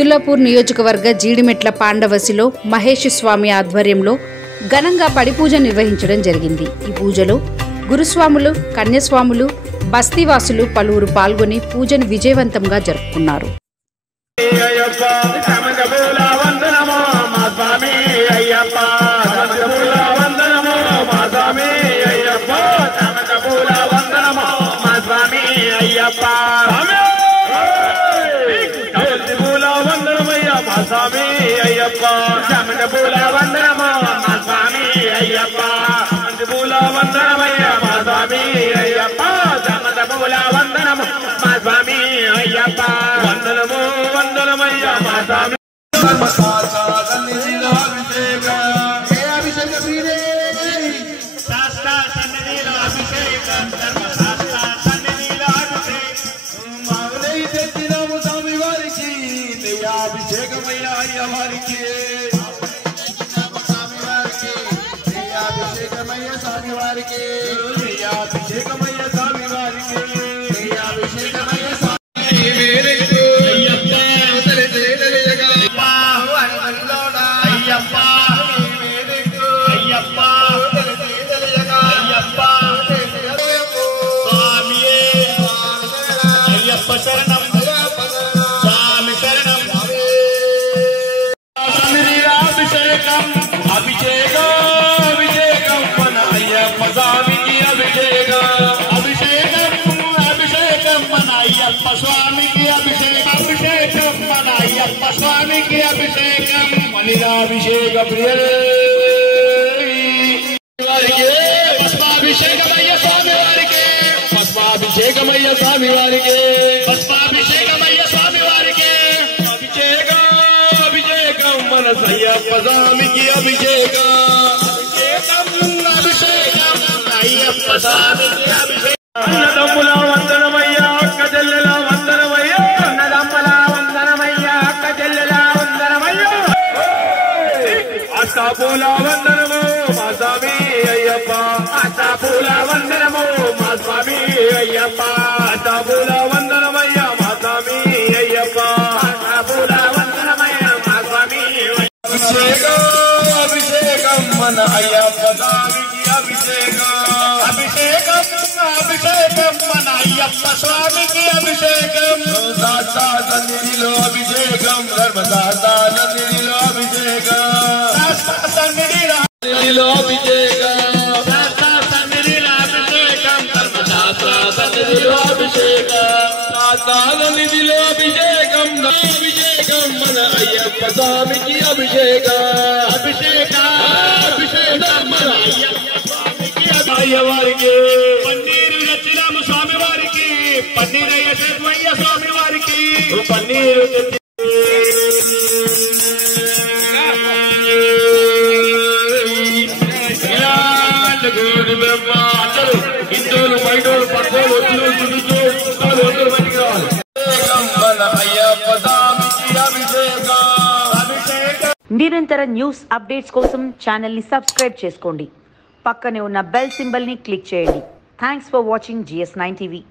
కుత్తులాపూర్ నియోజకవర్గ జీడిమెట్ల పాండవసిలో మహేష్ స్వామి ఆధ్వర్యంలో ఘనంగా పడిపూజ నిర్వహించడం జరిగింది। ఈ పూజలో గురుస్వాములు, కన్యస్వాములు, బస్తీవాసులు పలువురు పాల్గొని పూజను విజయవంతంగా జరుపుకున్నారు। स्वामी अय्यप्पा चमनबूला वंदनमो मा स्वामी अय्यप्पा चमनबूला वंदनमయ్య मा स्वामी अय्यप्पा चमनबूला वंदनमो मा स्वामी अय्यप्पा वंदनमो वंदनमయ్య मा स्वामी धर्मशास्त्र सन्निधिलो अभिषेक हे अभिषेक प्रिये शास्त्र सन्निधिलो अभिषेक धर्मशास्त्र सन्निधिलो अभिषेक मावले तेतिनमु स्वामी वारिकी अभिषेकमయ్య అయ్యవారికి అభిషేకమయ్య స్వామి వారికి అభిషేకమయ్య స్వామి వారికి అభిషేకమయ్య స్వామి మేరకు అయ్యప్ప తెలియగా అయ్యప్ప మేరకు అయ్యప్ప తెలియగా అయ్యప్ప స్వామియే అయ్యప్ప శరణం अभिषेकम मन अय्यप्पा स्वामी की अभिषेकम मन अय्यप्पा स्वामी की अभिषेकम मन अय्यप्पा स्वामी की अभिषेकम मनिराभिषेक प्रिय भस्माभिषेकमయ్య स्वामी वारिके भस्माभिषेकमయ్య स्वामी वारिके भस्माभिषेकमయ్య स्वामी वारिके अभिषेकम मन अय्यप्पा स्वामी की अभिषेकम अय्यप्पा स्वामी की अभिषेकम అన్నదమ్ముల వందనమయ్య అక్క చెల్లెల వందనమయ్య అన్నదమ్ముల వందనమయ్య అక్క చెల్లెల వందనమయ్య అష్టాపూల వందనము మా స్వామి అయ్యప్ప అష్టాపూల వందనము మా స్వామి అయ్యప్ప అష్టాపూల వందనమయ్య మా స్వామి అయ్యప్ప అష్టాపూల వందనమయ్య మా స్వామి अभिषेकम मन अय्यप्पा स्वामी की अभिषेकम मन अय्यप्पा स्वामी की अभिषेकम शास्त्र सन्निधिलो अभिषेकम धर्मशास्त्र सन्निधिलो अभिषेकम शास्त्र सन्निधिलो अभिषेकम शास्त्र सन्निधिलो अभिषेकम धर्मशास्त्र सन्निधिलो अभिषेकम शास्त्र सन्निधिलो अभिषेकम मन अय्यप्पा स्वामी की अभिषेकम मन अय्यप्पा स्वामी की अయ్యవారికి పన్నీరు రచిరామ స్వామి వారికి పన్నీరయ్య శేషమయ్య స్వామి వారికి పన్నీరు బ్రహ్మ అందరూ హిందువులు బయటోళ్ళు పక్కోళ్ళు వద్దులు చుట్టూ అందరూ బయటికి రావాలి। నిరంతర న్యూస్ అప్డేట్స్ కోసం ఛానల్ ని సబ్స్క్రైబ్ చేసుకోండి, పక్కనే ఉన్న బెల్ సింబల్ ని క్లిక్ చేయండి। Thanks for watching GS9 TV।